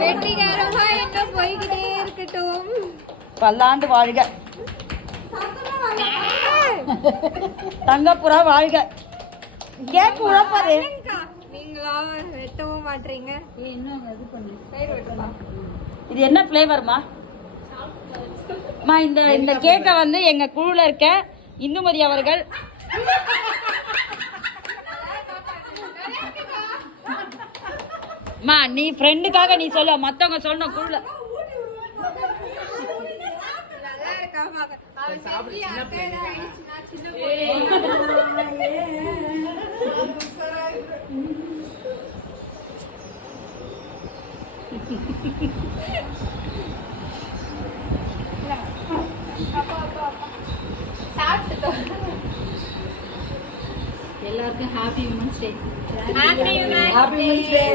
வெற்றிகரமா என்ன போய்கிட்டே இருக்கட்டும். பல்லாண்டு வாழ்க. தங்கப்புறா வாழ்க. கேக் உழப்பாது. நீங்களா வெட்டவும் மாட்டீங்க. இது என்ன ஃப்ளேவர்மா? இந்த கேக்கை வந்து எங்க குழுல இருக்க இந்துமதி அவர்கள் நீ ஃப்ரெண்டுக்காக நீ சொல்ல, மத்தவங்க சொல்லணும் குழுல. எல்லாருக்கும் happy women's day. Happy women's day.